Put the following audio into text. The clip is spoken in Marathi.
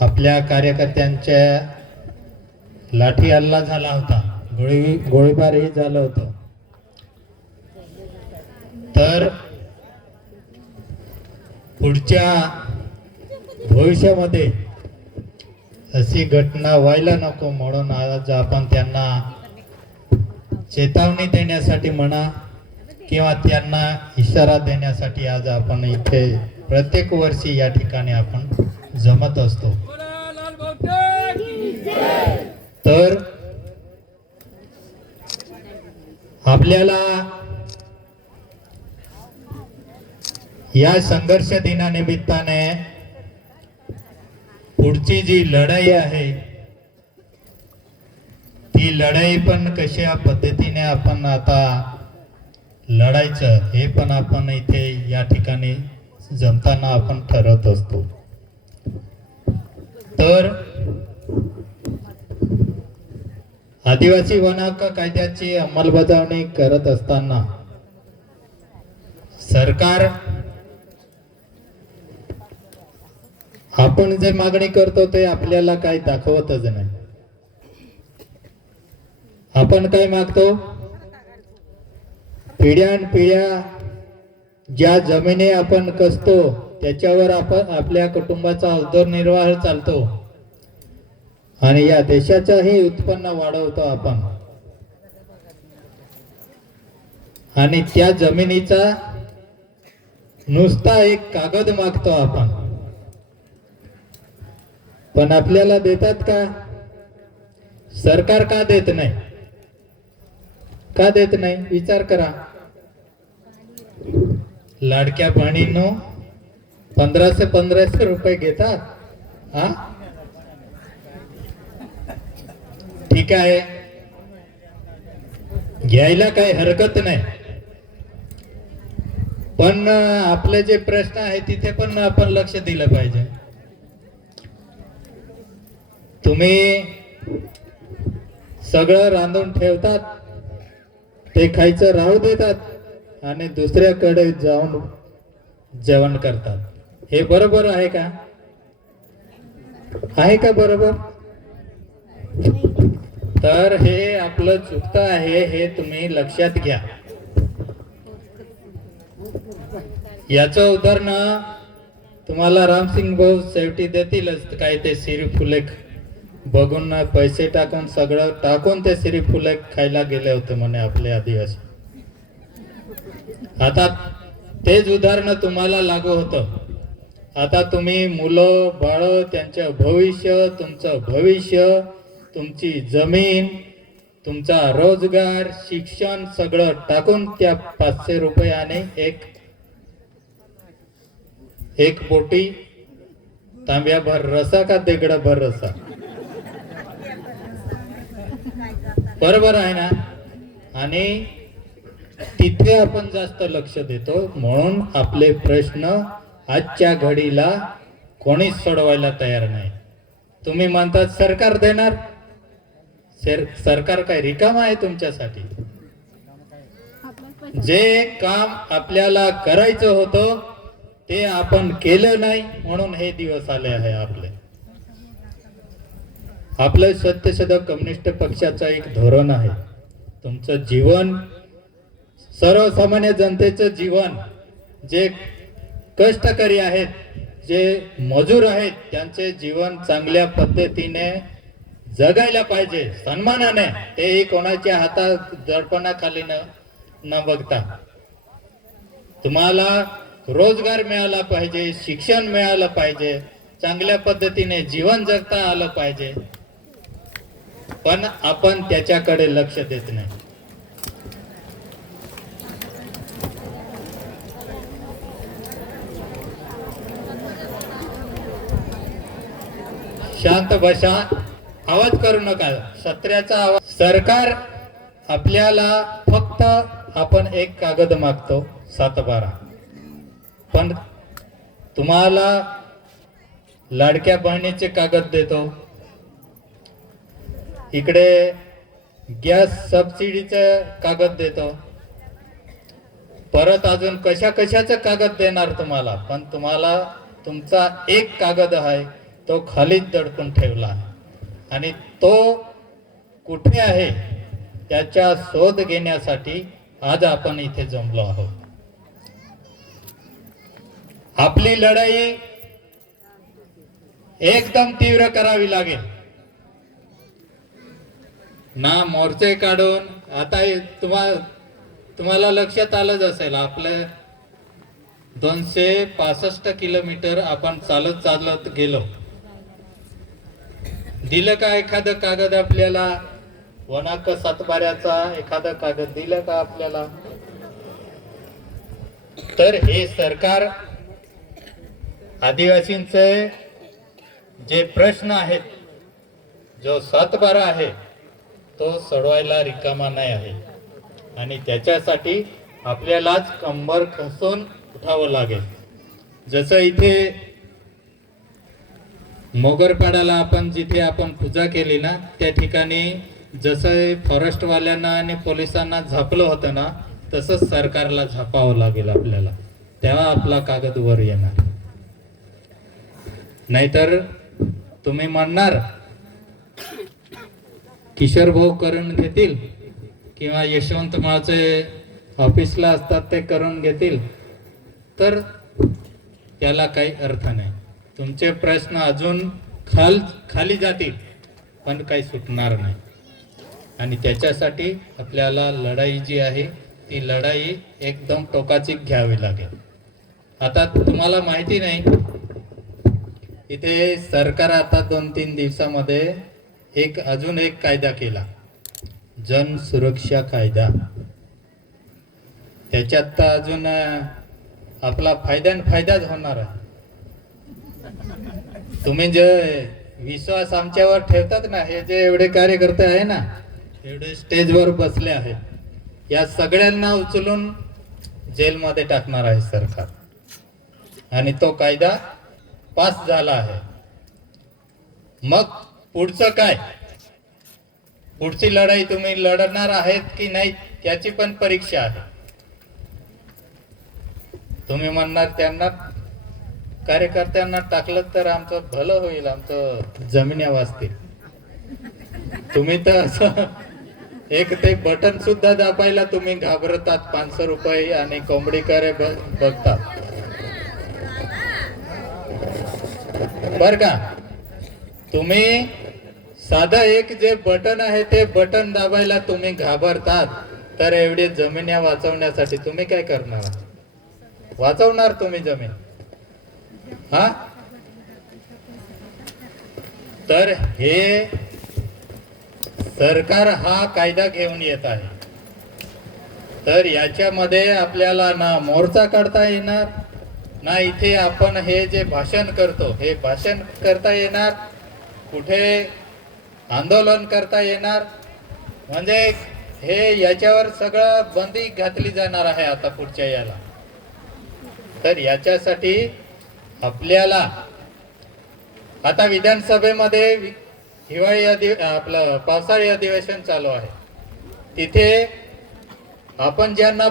आपल्या कार्यकर्त्यांच्या लाठी हल्ला झाला होता. गोळी गोळीबारही झालं होतं. तर पुढच्या भविष्यामध्ये अशी घटना व्हायला नको म्हणून आज आपण त्यांना चेतावणी देण्यासाठी म्हणा किंवा त्यांना इशारा देण्यासाठी आज आपण इथे प्रत्येक वर्षी या ठिकाणी आपण जमत असतो. तर आपल्याला या संघर्ष दिनानिमित्ताने पुढची जी लढाई आहे ती लढाई पण कशा पद्धतीने आपण आता लढायचं हे पण आपण इथे या ठिकाणी जमताना आपण ठरवत असतो. तर आदिवासी वन हक्क कायद्याची अंमलबजावणी करत असताना सरकार आपण जे मागणी करतो ते आपल्याला काही दाखवतच नाही. आपण काय मागतो? पिढ्यान पिढ्या ज्या जमिनी आपण कसतो त्याच्यावर आपण आपल्या कुटुंबाचा उदरनिर्वाह चालतो. आणि या देशाचंही उत्पन्न वाढवतो आपण. आणि त्या जमिनीचा नुसता एक कागद मागतो आपण. पण आपल्याला देतात का? सरकार का देत नाही? का देत नाही? विचार करा. लाडक्या बहिणीनो पंधराशे पंधराशे रुपये घेतात. हा? ठीक आहे. घ्यायला काही हरकत नाही. पण आपले जे प्रश्न आहे तिथे पण आपण लक्ष दिलं पाहिजे. तुम्ही सगळं रांधून ठेवतात ते खायचं राहू देतात आणि दुसऱ्याकडे जाऊन जेवण करतात. हे बरोबर आहे का? आहे का बरोबर? तर हे आपलं चुकतं आहे हे तुम्ही लक्षात घ्या. याचं उदाहरण तुम्हाला रामसिंग भाऊ शेवटी देतीलच काय ते सिरी फुले बघून पैसे टाकून सगळं टाकून ते सिरी फुले खायला गेले होते म्हणे आपले आदिवासी. आता तेच उदाहरण तुम्हाला लागू होतं. आता तुम्ही मुलं बाळं त्यांचं भविष्य तुमचं भविष्य तुमची जमीन तुमचा रोजगार शिक्षण सगळं टाकून त्या पाचशे रुपयाने एक एक बोटी तांब्याभर रसा का देगडाभर रसा? बरोबर आहे ना? आणि तिथे आपण जास्त लक्ष देतो म्हणून आपले प्रश्न आजच्या घडीला कोणीच सोडवायला तयार नाही. तुम्ही म्हणतात सरकार देणार. सर- सरकार काय रिकाम आहे तुमच्यासाठी. जे काम आपल्याला करायचं होतं ते आपण केलं नाही म्हणून हे दिवस आले आहे आपले. आपलं सत्यशोधक कम्युनिस्ट पक्षाचं एक धोरण आहे. तुमचं जीवन सर्वसामान्य जनतेचं जीवन जे कष्टकरी आहेत जे मजूर आहेत त्यांचे जीवन चांगल्या पद्धतीने जगायला पाहिजे सन्मानाने. तेही कोणाच्या हातात दडपणाखाली न न बघता. तुम्हाला रोजगार मिळाला पाहिजे शिक्षण मिळालं पाहिजे चांगल्या पद्धतीने जीवन जगता आलं पाहिजे. पण आपण त्याच्याकडे लक्ष देत नाही. शांत बसा. आवाज करू नका. सत्र्याचा आवाज. सरकार आपल्याला फक्त आपण एक कागद मागतो सात बारा पण तुम्हाला लाडक्या बहिणीचे कागद देतो. इकडे गॅस सबसिडीचे कागद देतो. परत अजून कशा कशाचं कागद देणार तुम्हाला? पण तुम्हाला तुमचा एक कागद आहे. तो खालीच दडपून ठेवला आणि तो कुठे आहे त्याच्या शोध घेण्यासाठी आज आपण इथे जमलो आहोत. आपली लढाई एकदम तीव्र करावी लागेल. ना मोर्चे काढून आता तुम्हा तुम्हाला लक्षात आलंच असेल आपलं दोनशे पासष्ट किलोमीटर आपण चालत चालत गेलो. दिलं का एखादं कागद आपल्याला? वनाक सातबाऱ्याचा एखादं कागद दिलं का आपल्याला? तर हे सरकार आदिवासींचे जे प्रश्न आहेत जो सातबारा आहे तो सोडवायला रिकामा नाही आहे. आणि त्याच्यासाठी आपल्यालाच कंबर खसून उठावं लागेल. जसं इथे मोगरपाडाला आपण जिथे आपण पूजा केली ना त्या ठिकाणी जसं फॉरेस्टवाल्यांना आणि पोलिसांना झापलं होतं ना तसंच सरकारला झापावं लागेल आपल्याला. तेव्हा आपला कागद वर येणार. नाहीतर तुम्ही म्हणणार किशोर भाऊ करून घेतील किंवा यशवंत माळचे ऑफिसला असतात ते करून घेतील तर त्याला काही अर्थ नाही. तुमचे प्रश्न अजून खाल खाली जातील पण काही सुटणार नाही. आणि त्याच्यासाठी आपल्याला लढाई जी आहे ती लढाई एकदम टोकाची घ्यावी लागेल. आता तुम्हाला माहिती नाही इथे सरकार आता दोन तीन दिवसामध्ये एक अजून एक कायदा केला. जन सुरक्षा कायदा. त्याच्यात तर अजून आपला फायद्यान फायदाच होणार आहे. तुम्ही जे विश्वास आमच्यावर ठेवतात ना हे जे एवढे कार्यकर्ते आहे ना एवढे स्टेजवर बसले आहेत या सगळ्यांना उचलून जेलमध्ये टाकणार आहे सरकार. आणि तो कायदा पास झाला आहे. मग पुढचं काय? पुढची लढाई तुम्ही लढणार आहेत की नाही त्याची पण परीक्षा आहे. तुम्ही म्हणणार त्यांना कार्यकर्त्यांना टाकलं तर आमचं भलं होईल आमचं जमिन्या वाचतील. तुम्ही तर असं एक ते बटन सुद्धा दाबायला तुम्ही घाबरतात पाचशे रुपये आणि कोंबडी करे बघतात. बर का? तुम्ही साधा एक जे बटन आहे ते बटन दाबायला तुम्ही घाबरतात तर एवढे जमिन्या वाचवण्यासाठी तुम्ही काय करणार? वाचवणार तुम्ही जमीन. हा? तर हे सरकार हा कायदा घेऊन येत आहे. तर याच्यामध्ये आपल्याला ना मोर्चा काढता येणार ना इथे आपण हे जे भाषण करतो हे भाषण करता येणार कुठे आंदोलन करता येणार म्हणजे हे याच्यावर सगळं बंदी घातली जाणार आहे आता पुढच्या याला. तर याच्यासाठी आपल्याला. आता विधानसभेमध्ये हिवाळी अधि आपलं पावसाळी अधिवेशन चालू आहे. तिथे आपण ज्यांना